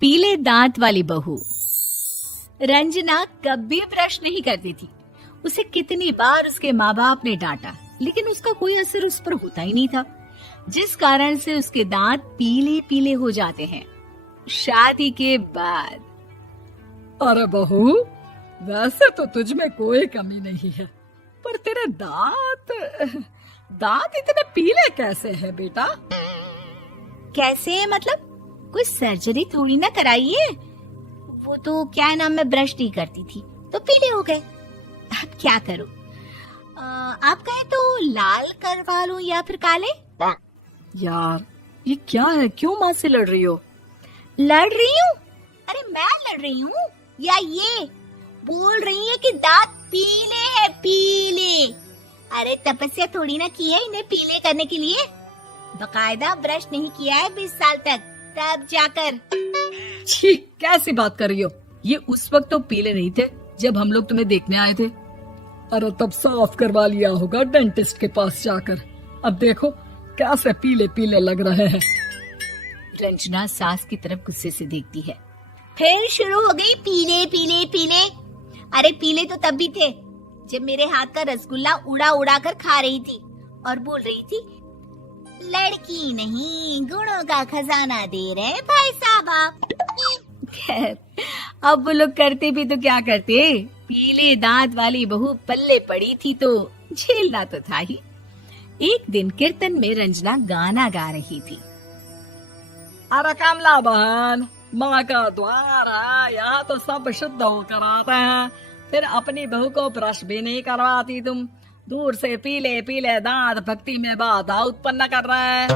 पीले दांत वाली बहू। रंजना कभी ब्रश नहीं करती थी। उसे कितनी बार उसके माँ बाप ने डांटा, लेकिन उसका कोई असर उस पर होता ही नहीं था, जिस कारण से उसके दांत पीले पीले हो जाते हैं। शादी के बाद अरे बहू, वैसे तो तुझ में कोई कमी नहीं है, पर तेरे दांत इतने पीले कैसे हैं बेटा? कैसे मतलब? कोई सर्जरी थोड़ी ना कराई है। वो तो क्या नाम, मैं ब्रश नहीं करती थी तो पीले हो गए। अब क्या करूं? आप कहें तो लाल करवा लूं या फिर काले? यार ये क्या है, क्यों माँ से लड़ रही हो? लड़ रही हूँ? अरे मैं लड़ रही हूँ या ये बोल रही है कि दांत पीले हैं, पीले। अरे तपस्या थोड़ी ना की है इन्हें पीले करने के लिए। बकायदा ब्रश नहीं किया है 20 साल तक, तब जाकर। छी, कैसी बात कर रही हो? ये उस वक्त तो पीले नहीं थे जब हम लोग तुम्हें देखने आए थे। अरे तब साफ करवा लिया होगा डेंटिस्ट के पास जाकर। अब देखो कैसे पीले पीले लग रहे हैं। रंजना सास की तरफ गुस्से से देखती है। फिर शुरू हो गई पीले पीले पीले। अरे पीले तो तब भी थे जब मेरे हाथ का रसगुल्ला उड़ा उड़ा कर खा रही थी और बोल रही थी, लड़की नहीं गुणों का खजाना दे रहे भाई साहब आप। खैर, अब वो लोग करते भी तो क्या करते, पीले दांत वाली बहू पल्ले पड़ी थी तो झेलना तो था ही। एक दिन कीर्तन में रंजना गाना गा रही थी। अरे कमला बहन, माँ का द्वार है, यहाँ तो सब शुद्ध होकर आते हैं, फिर अपनी बहू को ब्रश भी नहीं करवाती तुम। दूर से पीले पीले दांत भक्ति में बाधा उत्पन्न कर रहे हैं।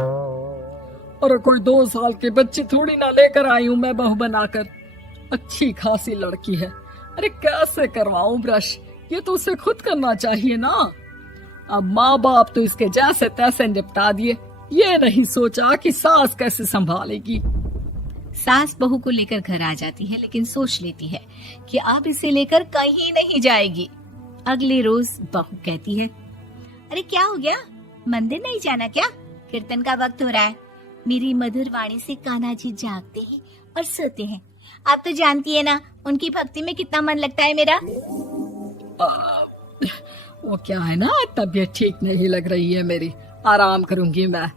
अरे कोई 2 साल की बच्ची थोड़ी ना लेकर आई हूँ मैं बहू बनाकर। अच्छी खासी लड़की है, अरे कैसे करवाऊं ब्रश? ये तो उसे खुद करना चाहिए ना। अब माँ बाप तो इसके जैसे तैसे निपटा दिए, ये नहीं सोचा कि सास कैसे संभालेगी। सास बहू को लेकर घर आ जाती है, लेकिन सोच लेती है कि अब इसे लेकर कहीं नहीं जाएगी। अगले रोज बहू कहती है, अरे क्या हो गया, मंदिर नहीं जाना क्या? कीर्तन का वक्त हो रहा है। मेरी मधुर वाणी से कान्हा जी जागते हैं और सोते हैं। आप तो जानती है ना उनकी भक्ति में कितना मन लगता है मेरा। वो क्या है ना, तबीयत ठीक नहीं लग रही है मेरी, आराम करूंगी मैं।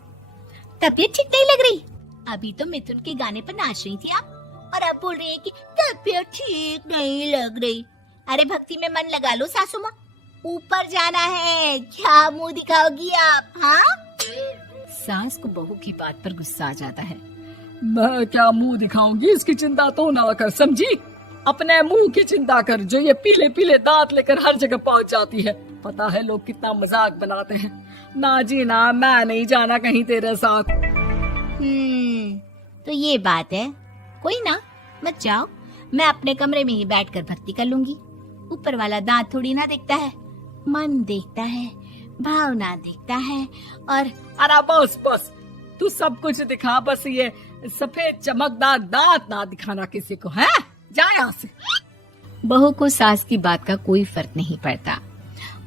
तबीयत ठीक नहीं लग रही? अभी तो मिथुन के गाने पर नाच रही थी आप, और अब बोल रही है कि तबीयत ठीक नहीं लग रही। अरे भक्ति में मन लगा लो सासू माँ, ऊपर जाना है, क्या मुंह दिखाओगी आप? हाँ? सास को बहू की बात पर गुस्सा आ जाता है। मैं क्या मुंह दिखाऊंगी, इसकी चिंता तो ना कर, समझी? अपने मुंह की चिंता कर, जो ये पीले पीले दांत लेकर हर जगह पहुंच जाती है। पता है लोग कितना मजाक बनाते हैं। ना जी ना, मैं नहीं जाना कहीं तेरे साथ। तो ये बात है, कोई ना, मत जाओ, मैं अपने कमरे में ही बैठकर भक्ति कर लूंगी। ऊपर वाला दांत थोड़ी ना देखता है, मन देखता है, भावना देखता है। और अरे बस बस, तू सब कुछ दिखा, बस ये सफेद चमकदार दांत ना दिखाना किसी को, है? जा यहाँ से। बहू को सास की बात का कोई फर्क नहीं पड़ता,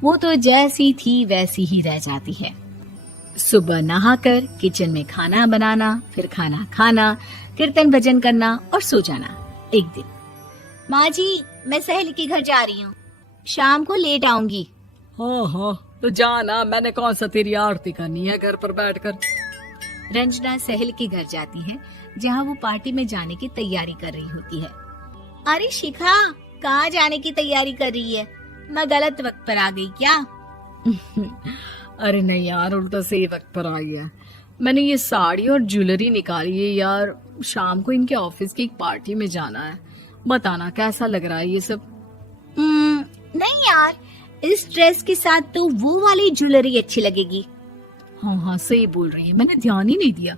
वो तो जैसी थी वैसी ही रह जाती है। सुबह नहाकर किचन में खाना बनाना, फिर खाना खाना, कीर्तन भजन करना और सो जाना। एक दिन, माँ जी मैं सहेली के घर जा रही हूँ, शाम को लेट आऊंगी। हाँ हाँ तो जाना, मैंने कौन सा तेरी आरती करनी है घर पर बैठकर। रंजना सहेली के घर जाती है, जहाँ वो पार्टी में जाने की तैयारी कर रही होती है। अरे शिखा, कहाँ जाने की तैयारी कर रही है? मैं गलत वक्त पर आ गई क्या? अरे नहीं यार, उल्टा सही वक्त पर आ गया। मैंने ये साड़ी और ज्वेलरी निकाली है यार, शाम को इनके ऑफिस की एक पार्टी में जाना है। बताना कैसा लग रहा है ये सब? नहीं यार, इस ड्रेस के साथ तो वो वाली ज्वेलरी अच्छी लगेगी। हाँ हाँ सही बोल रही है, मैंने ध्यान ही नहीं दिया।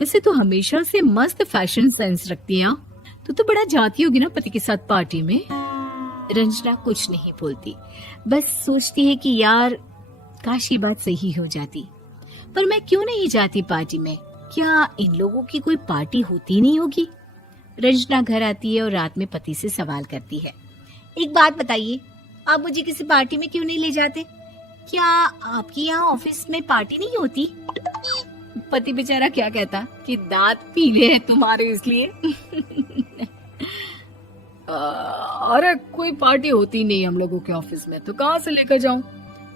वैसे तो हमेशा से मस्त फैशन सेंस रखती है। तो बड़ा जाती होगी ना पति के साथ पार्टी में। रंजना कुछ नहीं बोलती, बस सोचती है कि यार काश ये बात सही हो जाती, पर मैं क्यों नहीं जाती पार्टी में? क्या इन लोगों की कोई पार्टी होती नहीं होगी? रंजना घर आती है और रात में पति से सवाल करती है, एक बात बताइए, आप मुझे किसी पार्टी में क्यों नहीं ले जाते? क्या आपकी यहाँ ऑफिस में पार्टी नहीं होती? पति बेचारा क्या कहता कि दांत पीले हैं तुम्हारे इसलिए। अरे कोई पार्टी होती नहीं हम लोगों के ऑफिस में, तो कहाँ से लेकर जाऊं?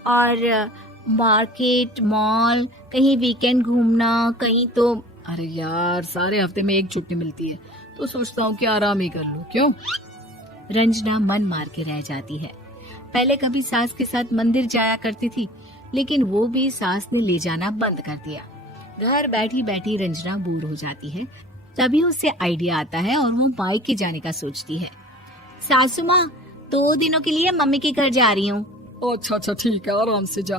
और मार्केट, मॉल, कहीं वीकेंड घूमना, कहीं तो। अरे यार, सारे हफ्ते में एक छुट्टी मिलती है, तो सोचता हूँ कि आराम ही कर लूं। क्यों? रंजना मन मार के रह जाती है। पहले कभी सास के साथ मंदिर जाया करती थी, लेकिन वो भी सास ने ले जाना बंद कर दिया। घर बैठी बैठी रंजना बोर हो जाती है। तभी उसे आइडिया आता है और वो मायके जाने का सोचती है। सासू माँ, 2 दिनों के लिए मम्मी के घर जा रही हूँ। अच्छा अच्छा, ठीक है, आराम से जा।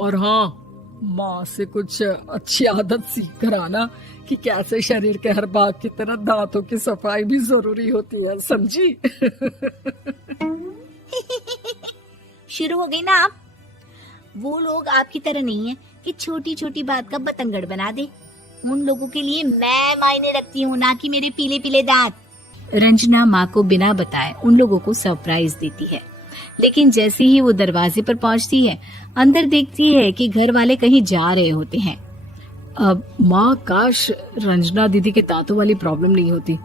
और हाँ, माँ से कुछ अच्छी आदत सीख कर आना कि कैसे शरीर के हर भाग की तरह दांतों की सफाई भी जरूरी होती है, समझी? शुरू हो गई ना आप। वो लोग आपकी तरह नहीं है कि छोटी छोटी बात का बतंगड़ बना दे। उन लोगों के लिए मैं मायने रखती हूँ, ना कि मेरे पीले पीले दांत। रंजना माँ को बिना बताए उन लोगों को सरप्राइज देती है, लेकिन जैसे ही वो दरवाजे पर पहुंचती है, अंदर देखती है कि घर वाले कहीं जा रहे होते हैं। अब माँ, काश रंजना दीदी के दांतों वाली प्रॉब्लम नहीं होती,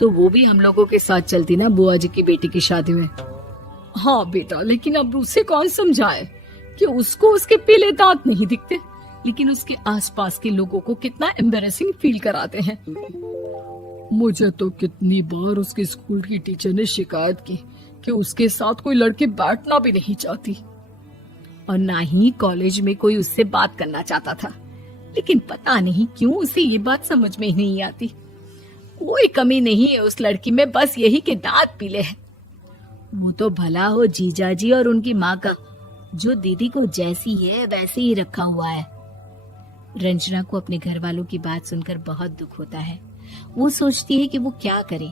तो वो भी हम लोगों के साथ चलती ना बुआ जी की बेटी की शादी में। हाँ बेटा, लेकिन अब उसे कौन समझाए कि उसको उसके पीले दांत नहीं दिखते, लेकिन उसके आसपास के लोगों को कितना एम्बैरेसिंग फील कराते हैं। मुझे तो कितनी बार उसके स्कूल की टीचर ने शिकायत की कि उसके साथ कोई लड़की बैठना भी नहीं चाहती, और ना ही कॉलेज में कोई उससे बात करना चाहता था। लेकिन पता नहीं क्यों उसे ये बात समझ में ही नहीं आती। कोई कमी नहीं है उस लड़की में, बस यही कि दांत पीले हैं। वो तो भला हो जीजा जी और उनकी माँ का, जो दीदी को जैसी है वैसे ही रखा हुआ है। रंजना को अपने घर वालों की बात सुनकर बहुत दुख होता है। वो सोचती है कि वो क्या करे,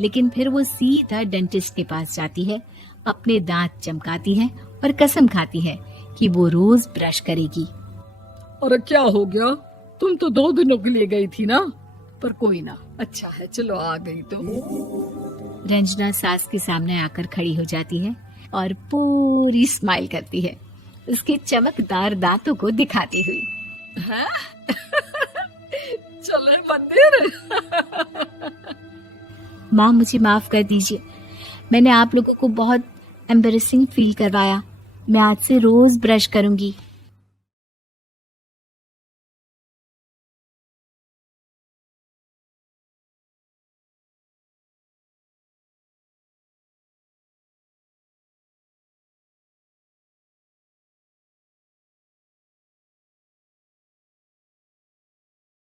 लेकिन फिर वो सीधा डेंटिस्ट के पास जाती है, अपने दांत चमकाती है और कसम खाती है कि वो रोज ब्रश करेगी। अरे क्या हो गया? तुम तो 2 दिनों के लिए गई थी ना, पर कोई ना, अच्छा है, चलो आ गई तो। रंजना सास के सामने आकर खड़ी हो जाती है और पूरी स्माइल करती है, उसके चमकदार दांतों को दिखाती हुई। हैं? चले मंदिर। माँ, मुझे माफ कर दीजिए, मैंने आप लोगों को बहुत एम्बैरेसिंग फील करवाया। मैं आज से रोज ब्रश करूंगी।